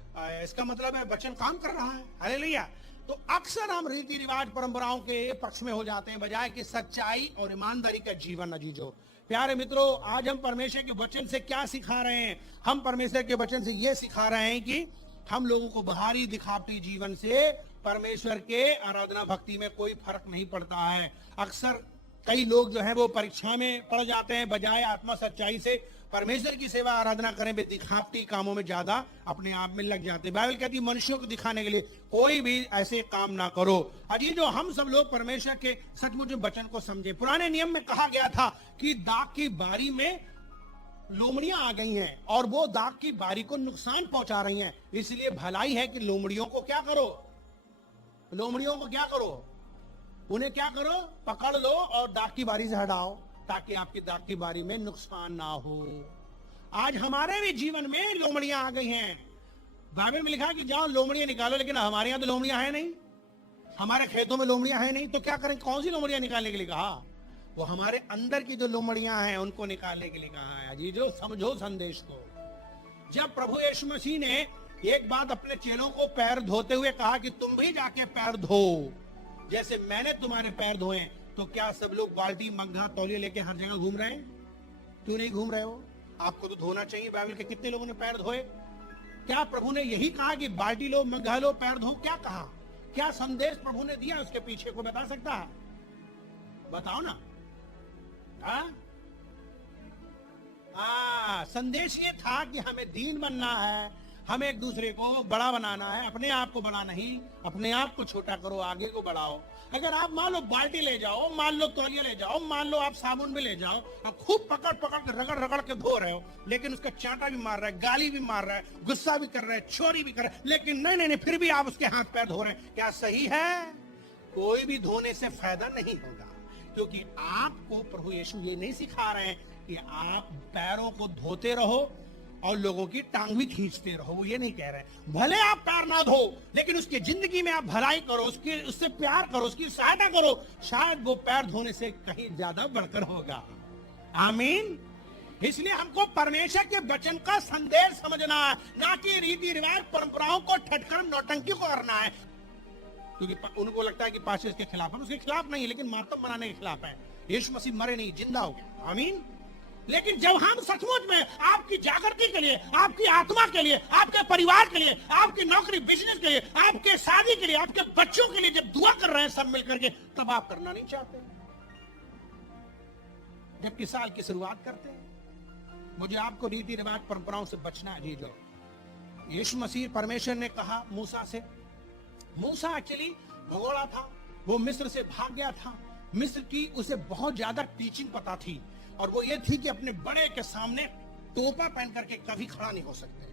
इसका मतलब है वचन काम कर रहा है। हालेलुया। तो अक्सर हम रीति रिवाज परंपराओं के पक्ष में हो जाते हैं बजाय कि सच्चाई और ईमानदारी का जीवन। अजीजो, प्यारे मित्रों, आज हम परमेश्वर के वचन से क्या सिखा रहे हैं? हम परमेश्वर के वचन से यह सिखा रहे हैं कि हम लोगों को बाहरी दिखावटी जीवन से परमेश्वर के आराधना भक्ति में कोई फर्क नहीं पड़ता है। अक्सर कई लोग जो है वो परीक्षा में पड़ जाते हैं, बजाय आत्मा सच्चाई से परमेश्वर की सेवा आराधना करें, वे दिखावटी कामों में ज्यादा अपने आप में लग जाते हैं। बाइबल कहती है मनुष्यों को दिखाने के लिए कोई भी ऐसे काम ना करो। अजी जो हम सब लोग परमेश्वर के सचमुच वचन को समझे। पुराने नियम में कहा गया था कि दाख की बारी में लोमड़ियां आ गई हैं और वो दाख की बारी को नुकसान पहुंचा रही हैं, इसलिए भलाई है कि लोमड़ियों को क्या करो, लोमड़ियों को क्या करो, उन्हें क्या करो, पकड़ लो और दाख की बारी से हटाओ, ताकि आपकी दाख की बारी में नुकसान ना हो। आज हमारे भी जीवन में लोमड़ियां आ गई हैं। बाइबल में लिखा है कि जाओ लोमड़ियां निकालो, लेकिन हमारे यहाँ तो लोमड़ियां है नहीं, हमारे खेतों में लोमड़ियां है नहीं, तो क्या करें? कौन सी लोमड़ियां निकालने के लिए कहा? वो हमारे अंदर की जो लोमड़ियां हैं उनको निकालने के लिए कहा है। जी जो समझो संदेश को। जब प्रभु यीशु मसीह ने एक बात अपने चेलों को पैर धोते हुए कहा कि तुम भी जाके पैर धो जैसे मैंने तुम्हारे पैर धोए, तो क्या सब लोग बाल्टी मग्घा तौलिया लेके हर जगह घूम रहे हैं? क्यों नहीं घूम रहे हो? आपको तो धोना चाहिए। बाइबल के कितने लोगों ने पैर धोए? क्या प्रभु ने यही कहा कि बाल्टी लो, मग्घा लो, पैर धो? क्या कहा? क्या संदेश प्रभु ने दिया उसके पीछे को बता सकता है? बताओ ना। संदेश ये था कि हमें दीन बनना है, हमें एक दूसरे को बड़ा बनाना है, अपने आप को बड़ा नहीं, अपने आप को छोटा करो, आगे को बढ़ाओ। अगर आप मान लो बाल्टी ले जाओ, मान लो तौलिया ले जाओ, मान लो आप साबुन भी ले जाओ और खूब पकड़ पकड़ के रगड़ रगड़ के धो रहे हो, लेकिन उसका चांटा भी मार रहा है, गाली भी मार रहा है, गुस्सा भी कर रहा है, चोरी भी कर रहा है, लेकिन नहीं नहीं नहीं फिर भी आप उसके हाथ पैर धो रहे हैं, क्या सही है? कोई भी धोने से फायदा नहीं होगा, क्योंकि आपको प्रभु यीशु ये नहीं सिखा रहे हैं कि आप पैरों को धोते रहो और लोगों की टांग भी खींचते रहो। वो ये नहीं कह रहे। भले आप पैर ना धो, लेकिन उसकी जिंदगी में आप भलाई करो, उससे प्यार करो, उसकी सहायता करो, शायद वो पैर धोने से कहीं ज्यादा बढ़कर होगा। आमीन। इसलिए हमको परमेश्वर के वचन का संदेश समझना है, ना कि रीति रिवाज परंपराओं को ठटकर नौटंकी को करना है, क्योंकि उनको लगता है कि पास्टर के खिलाफ है। उसके खिलाफ नहीं, लेकिन मातम बनाने के खिलाफ है। यीशु मसीह मरे नहीं, जिंदा हो गया। आमीन। लेकिन जब हम सचमुच में आपकी जागृति के लिए, आपकी आत्मा के लिए, आपके परिवार के लिए, आपकी नौकरी बिजनेस के लिए, आपके शादी के लिए, आपके बच्चों के लिए जब दुआ कर रहे हैं सब मिलकर के, तब आप करना नहीं चाहते, जबकि साल की शुरुआत करते हैं। मुझे आपको रीति रिवाज परंपराओं से बचना है। जो यीशु मसीह परमेश्वर ने कहा मूसा से, मूसा एक्चुअली भगोड़ा था, वो मिस्र से भाग गया था। मिस्र की उसे बहुत ज्यादा टीचिंग पता थी, और वो ये थी कि अपने बड़े के सामने टोपा पहन करके कभी खड़ा नहीं हो सकते।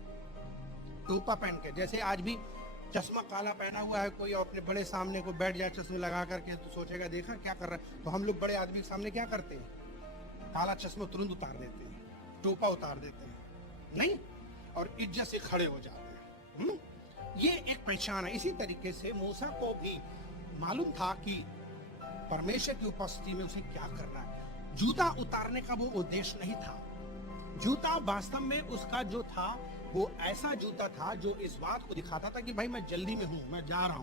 टोपा पहन के, जैसे आज भी चश्मा काला पहना हुआ है कोई और अपने बड़े सामने को बैठ जाए चश्मे लगा करके, तो सोचेगा देखा क्या कर रहा है। तो हम लोग बड़े आदमी के सामने क्या करते हैं? काला चश्मा तुरंत उतार देते हैं, टोपा उतार देते हैं, नहीं, और इज्जत से खड़े हो जाते हैं। ये एक पहचान है। इसी तरीके से मूसा को भी मालूम था कि परमेश्वर की उपस्थिति में उसे क्या करना है। जूता उतारने का वो उद्देश्य नहीं था। जूता वास्तव में उसका जो था वो ऐसा जूता था जो इस बात को दिखाता था कि भाई मैं जल्दी में हूं, मैं जा रहा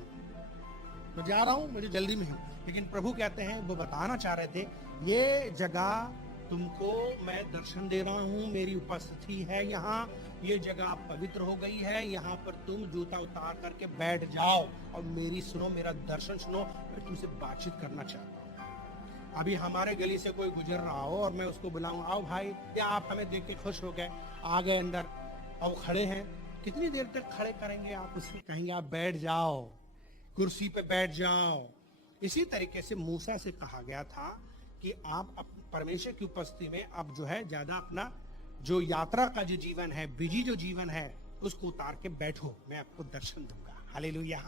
हूं, मुझे जल्दी में हूं। लेकिन प्रभु कहते हैं, वो बताना चाह रहे थे, ये जगह तुमको मैं दर्शन दे रहा हूं, मेरी उपस्थिति है यहाँ, ये जगह पवित्र हो गई है, यहाँ पर तुम जूता उतार करके बैठ जाओ और मेरी सुनो, मेरा दर्शन सुनो, मैं तुमसे बातचीत करना चाहता हूँ। अभी हमारे गली से कोई गुजर रहा हो और मैं उसको बुलाऊं, आओ भाई, या आप हमें देख के खुश हो गए, आ गए अंदर, अब खड़े हैं, कितनी देर तक खड़े करेंगे आप? उसे कहेंगे आप बैठ जाओ, कुर्सी पे बैठ जाओ। इसी तरीके से मूसा से कहा गया था कि आप परमेश्वर की उपस्थिति में अब जो है ज्यादा अपना जो यात्रा का जो जीवन है, बिजी जो जीवन है, उसको उतार के बैठो, मैं आपको दर्शन दूंगा। हालेलुया।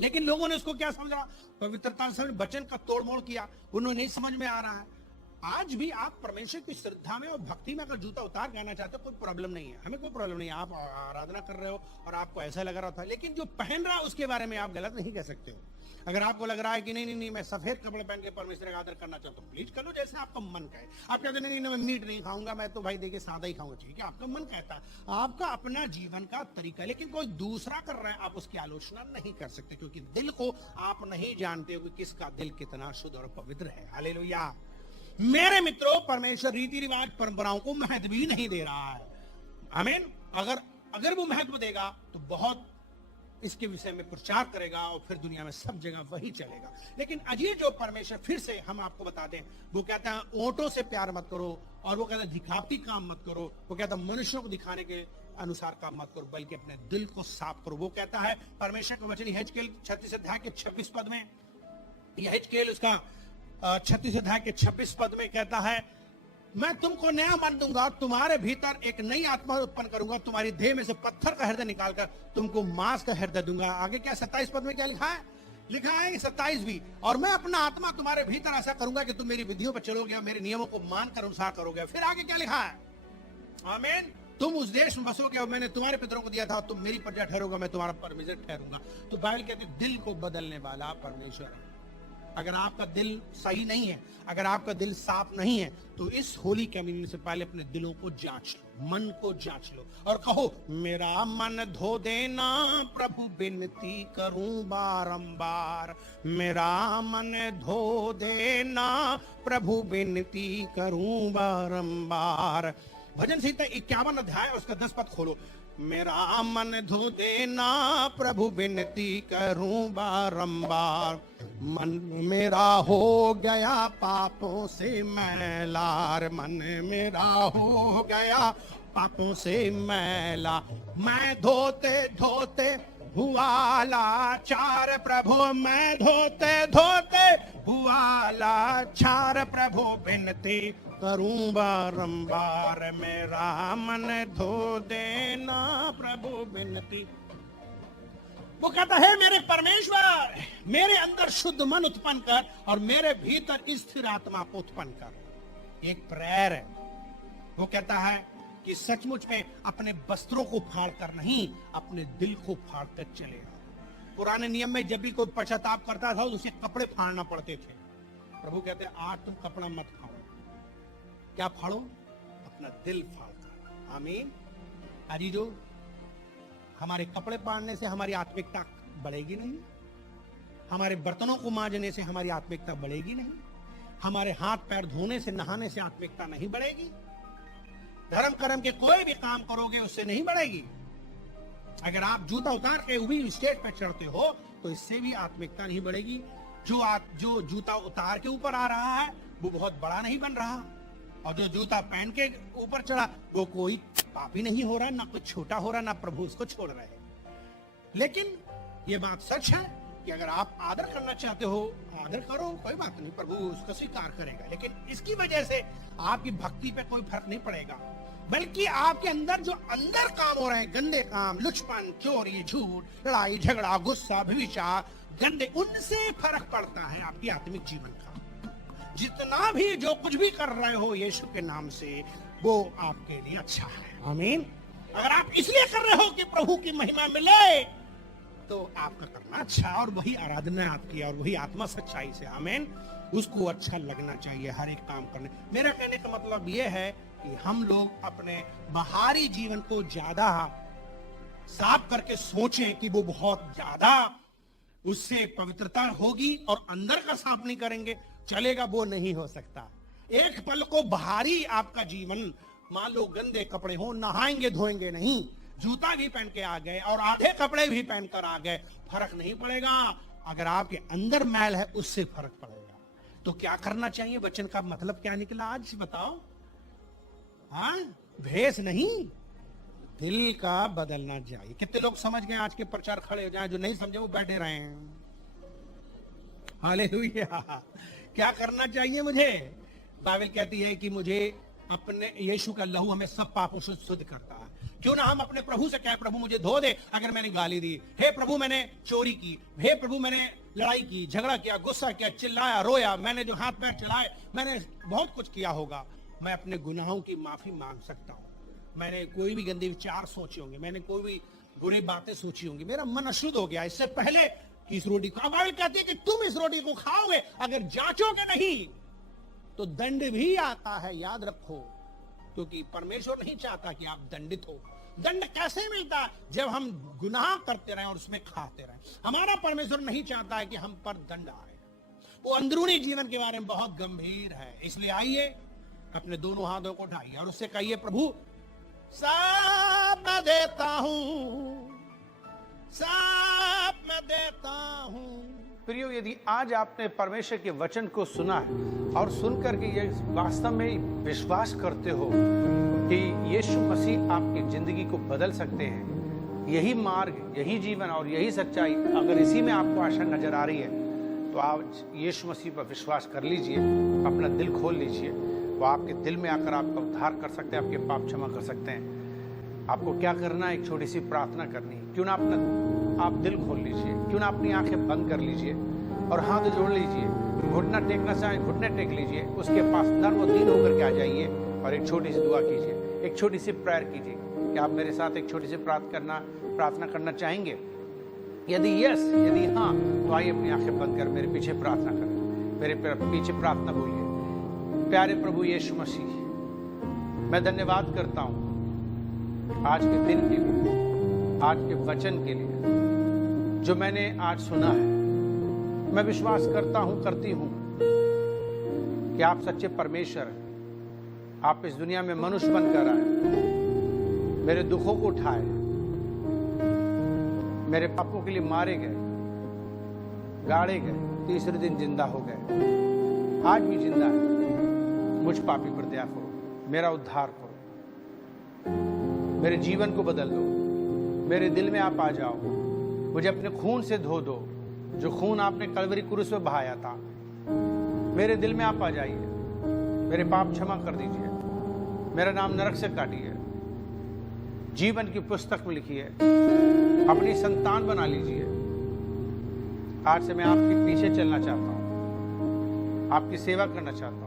लेकिन लोगों ने उसको क्या समझा? पवित्रता से वचन का तोड़मोड़ किया, उन्हें नहीं समझ में आ रहा है। आज भी आप परमेश्वर की श्रद्धा में और भक्ति में अगर जूता उतार के आना चाहते हो, कोई प्रॉब्लम नहीं है, हमें कोई प्रॉब्लम नहीं है। आप आराधना कर रहे हो और आपको ऐसा लग रहा था, लेकिन जो पहन रहा है उसके बारे में आप गलत नहीं कह सकते हो। अगर आपको लग रहा है कि नहीं मैं सफेद कपड़े पहन के परमेश्वर का आदर करना चाहता हूँ, प्लीज कर लो, जैसे आपका मन कहे। आप कहते नहीं मैं मीट नहीं खाऊंगा, मैं तो भाई देखिए सादा ही खाऊंगा, ठीक है, आपका मन कहता है, आपका अपना जीवन का तरीका। लेकिन कोई दूसरा कर रहा है, आप उसकी आलोचना नहीं कर सकते, क्योंकि दिल को आप नहीं जानते हो कि किसका दिल कितना शुद्ध और पवित्र है। हालेलुया। मेरे मित्रों, परमेश्वर रीति रिवाज परंपराओं को महत्व भी नहीं दे रहा है। आमीन। अगर वो महत्व देगा तो बहुत इसके विषय में प्रचार करेगा और फिर दुनिया में सब जगह वही चलेगा। लेकिन अजीब जो परमेश्वर, फिर से हम आपको बता दें, वो कहता है ओंठों से प्यार मत करो, और वो कहता है दिखावटी काम मत करो। वो कहता है मनुष्यों को दिखाने के अनुसार काम मत करो, बल्कि अपने दिल को साफ करो। वो कहता है परमेश्वर का वचन यहेजकेल 36 अध्याय के 26 पद में, यहेजकेल उसका 36 अध्याय के 26 पद में कहता है, मैं तुमको नया मन दूंगा और तुम्हारे भीतर एक नई आत्मा उत्पन्न करूंगा, तुम्हारी देह में से पत्थर का हृदय निकालकर तुमको मांस का हृदय दूंगा। आगे क्या 27 पद में क्या लिखा है? लिखा है 27 भी, और मैं अपना आत्मा तुम्हारे भीतर ऐसा करूंगा कि तुम मेरी विधियों पर चलोगे और मेरे नियमों को मानकर अनुसार करोगे। फिर आगे क्या लिखा है? आमीन। तुम उस देश में बसोगे और मैंने तुम्हारे पितरों को दिया था, तुम मेरी प्रजा ठहरोगे, मैं तुम्हारा परमेश्वर ठहरूंगा। तो बाइबल कहती है दिल को बदलने वाला परमेश्वर है। अगर आपका दिल सही नहीं है, अगर आपका दिल साफ नहीं है, तो इस होली कम्युनियन से पहले अपने दिलों को जांच लो, मन को जांच लो और कहो, मेरा मन धो देना प्रभु, विनती करूं बारंबार। मेरा मन धो देना प्रभु, विनती करूं बारंबार। भजन संहिता 51 अध्याय उसका 10 पद खोलो। मेरा मन धो देना प्रभु, विनती करूं बारंबार। मन मेरा हो गया पापों से मैलार, मन मेरा हो गया पापों से मैला। मैं धोते धोते हुआ लाचार प्रभु, मैं धोते धोते हुआ लाचार प्रभु, विनती करूं बारंबार। मेरा मन धो देना प्रभु, विनती। वो कहता है मेरे परमेश्वर, मेरे अंदर शुद्ध मन उत्पन्न कर और मेरे भीतर स्थिर आत्मा को उत्पन्न कर। एक प्रेयर है। वो कहता है कि सचमुच में अपने वस्त्रों को फाड़ कर नहीं, अपने दिल को फाड़ कर चले। पुराने नियम में जब भी कोई पश्चाताप करता था तो उसे कपड़े फाड़ना पड़ते थे। प्रभु कहते हैं आज तुम कपड़ा मत फाड़ो। क्या फाड़ो? अपना दिल फाड़ कर। आमीन। अजीजों, हमारे कपड़े फाड़ने से हमारी आत्मिकता बढ़ेगी नहीं, हमारे बर्तनों को मांजने से हमारी आत्मिकता बढ़ेगी नहीं, हमारे हाथ पैर धोने से, नहाने से आत्मिकता नहीं बढ़ेगी, धर्म कर्म के कोई भी काम करोगे उससे नहीं बढ़ेगी। अगर आप जूता उतार के भी स्टेज पर चढ़ते हो तो इससे भी आत्मिकता नहीं बढ़ेगी। जो जूता उतार के ऊपर आ रहा है वो बहुत बड़ा नहीं बन रहा, और जो जूता पहन के ऊपर चढ़ा वो कोई पापी नहीं हो रहा, ना कुछ छोटा हो रहा, ना प्रभु उसको छोड़ रहे हैं। लेकिन ये बात सच है कि अगर आप आदर करना चाहते हो, आदर करो, कोई बात नहीं, प्रभु उसको स्वीकार करेगा। लेकिन इसकी वजह से आपकी भक्ति पे कोई फर्क नहीं पड़ेगा, बल्कि आपके अंदर जो अंदर काम हो रहे हैं, गंदे काम, लुचपन, चोरी, झूठ, लड़ाई झगड़ा, गुस्सा, व्यभिचार, गंदे, उनसे फर्क पड़ता है आपकी आत्मिक जीवन का। जितना भी जो कुछ भी कर रहे हो यीशु के नाम से, वो आपके लिए अच्छा है। आमीन। अगर आप इसलिए कर रहे हो कि प्रभु की महिमा मिले, तो आपका करना अच्छा, और वही आराधना आपकी, और वही आत्मा सच्चाई से, आमीन, उसको अच्छा लगना चाहिए हर एक काम करने। मेरा कहने का मतलब यह है कि हम लोग अपने बाहरी जीवन को ज्यादा साफ करके सोचें कि वो बहुत ज्यादा उससे पवित्रता होगी, और अंदर का साफ नहीं करेंगे चलेगा, वो नहीं हो सकता। एक पल को बाहरी आपका जीवन, मान लो गंदे कपड़े हो, नहाएंगे धोएंगे नहीं, जूता भी पहन के आ गए और आधे कपड़े भी पहनकर आ गए, फर्क नहीं पड़ेगा। अगर आपके अंदर मैल है उससे फर्क पड़ेगा। तो क्या करना चाहिए? वचन का मतलब क्या निकला आज बताओ? हाँ, भेष नहीं, दिल का बदलना चाहिए। कितने लोग समझ गए? आज के प्रचार खड़े हो जाए, जो नहीं समझे वो बैठे रहे हैं। हालेलुया। क्या करना चाहिए मुझे? बाइबल कहती है कि मुझे अपने यीशु का लहू हमें सब पापों से शुद्ध करता है। क्यों ना हम अपने प्रभु से कहें, प्रभु मुझे धो दे अगर मैंने गाली दी, हे प्रभु मैंने चोरी की, हे प्रभु मैंने लड़ाई की, झगड़ा किया, गुस्सा किया, चिल्लाया, रोया, मैंने जो हाथ पैर चलाए, मैंने बहुत कुछ किया होगा। मैं अपने गुनाहों की माफी मांग सकता हूँ। मैंने कोई भी गंदे विचार सोचे होंगे, मैंने कोई भी बुरी बातें सोची होंगी, मेरा मन अशुद्ध हो गया इससे पहले कि इस रोटी को। बाइबल कहती है कि तुम इस रोटी को खाओगे, अगर जांचोगे नहीं तो दंड भी आता है, याद रखो, क्योंकि परमेश्वर नहीं चाहता कि आप दंडित हो। दंड कैसे मिलता है? जब हम गुनाह करते रहें और उसमें खाते रहें। हमारा परमेश्वर नहीं चाहता है कि हम पर दंड आए। वो अंदरूनी जीवन के बारे में बहुत गंभीर है। इसलिए आइए अपने दोनों हाथों को उठाइए और उससे कहिए, प्रभु सब मैं देता हूं, सब मैं देता हूं। प्रियो, यदि आज आपने परमेश्वर के वचन को सुना है और सुनकर के ये वास्तव में विश्वास करते हो कि यीशु मसीह आपकी जिंदगी को बदल सकते हैं, यही मार्ग, यही जीवन और यही सच्चाई, अगर इसी में आपको आशा नजर आ रही है तो आज यीशु मसीह पर विश्वास कर लीजिए, अपना दिल खोल लीजिए। वो आपके दिल में आकर आपका उद्धार कर सकते हैं, आपके पाप क्षमा कर सकते हैं। आपको क्या करना है? एक छोटी सी प्रार्थना करनी है। क्यों ना आप दिल खोल लीजिए, क्यों ना अपनी आंखें बंद कर लीजिए और हाथ जोड़ लीजिए। घुटना टेकना चाहें घुटने टेक लीजिए, उसके पास नर्म और दीन होकर के आ जाइए और एक छोटी सी दुआ कीजिए, एक छोटी सी प्रेयर कीजिए। क्या आप मेरे साथ एक छोटी सी प्रार्थना करना चाहेंगे? यदि यदि हाँ, तो आइए अपनी आंखें बंद कर मेरे पीछे प्रार्थना करें। मेरे पीछे प्रार्थना बोलिए। प्यारे प्रभु यीशु मसीह, मैं धन्यवाद करता हूँ आज के दिन के लिए, आज के वचन के लिए जो मैंने आज सुना है। मैं विश्वास करता हूँ, करती हूँ कि आप सच्चे परमेश्वर हैं। आप इस दुनिया में मनुष्य बनकर आए, मेरे दुखों को उठाए, मेरे पापों के लिए मारे गए, गाड़े गए, तीसरे दिन जिंदा हो गए, आज भी जिंदा है। मुझ पापी पर दया करो, मेरा उद्धार करो, मेरे जीवन को बदल दो, मेरे दिल में आप आ जाओ, मुझे अपने खून से धो दो, जो खून आपने कलवरी क्रूस में बहाया था। मेरे दिल में आप आ जाइए, मेरे पाप क्षमा कर दीजिए, मेरा नाम नरक से काटिए, जीवन की पुस्तक में लिखिए, अपनी संतान बना लीजिए। आज से मैं आपके पीछे चलना चाहता हूँ, आपकी सेवा करना चाहता हूँ,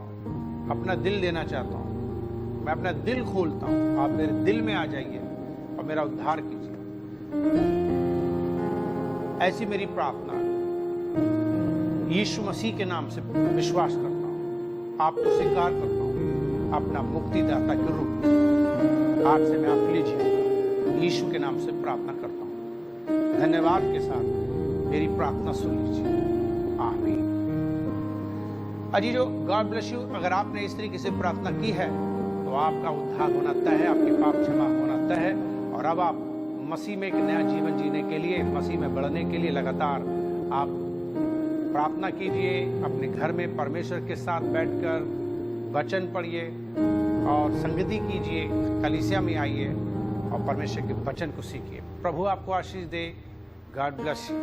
अपना दिल देना चाहता हूँ। मैं अपना दिल खोलता हूँ, आप मेरे दिल में आ जाइए और मेरा उद्धार कीजिए। ऐसी मेरी प्रार्थना यीशु मसीह के नाम से विश्वास करता हूँ, आपको स्वीकार करता हूँ अपना मुक्तिदाता के रूप में। आज से मैं आप लीजिए, यीशु के नाम से प्रार्थना करता हूँ। धन्यवाद के साथ मेरी प्रार्थना सुन लीजिए। आमीन। अजीजों, गॉड ब्लेस यू। अगर आपने इस तरीके से प्रार्थना की है तो आपका उद्धार होना तय है, आपके पाप क्षमा होना तय है और अब आप मसीह में एक नया जीवन जीने के लिए, मसीह में बढ़ने के लिए लगातार आप प्रार्थना कीजिए। अपने घर में परमेश्वर के साथ बैठकर वचन पढ़िए और संगति कीजिए, कलीसिया में आइए और परमेश्वर के वचन को सीखिए। प्रभु आपको आशीष दे। God bless you.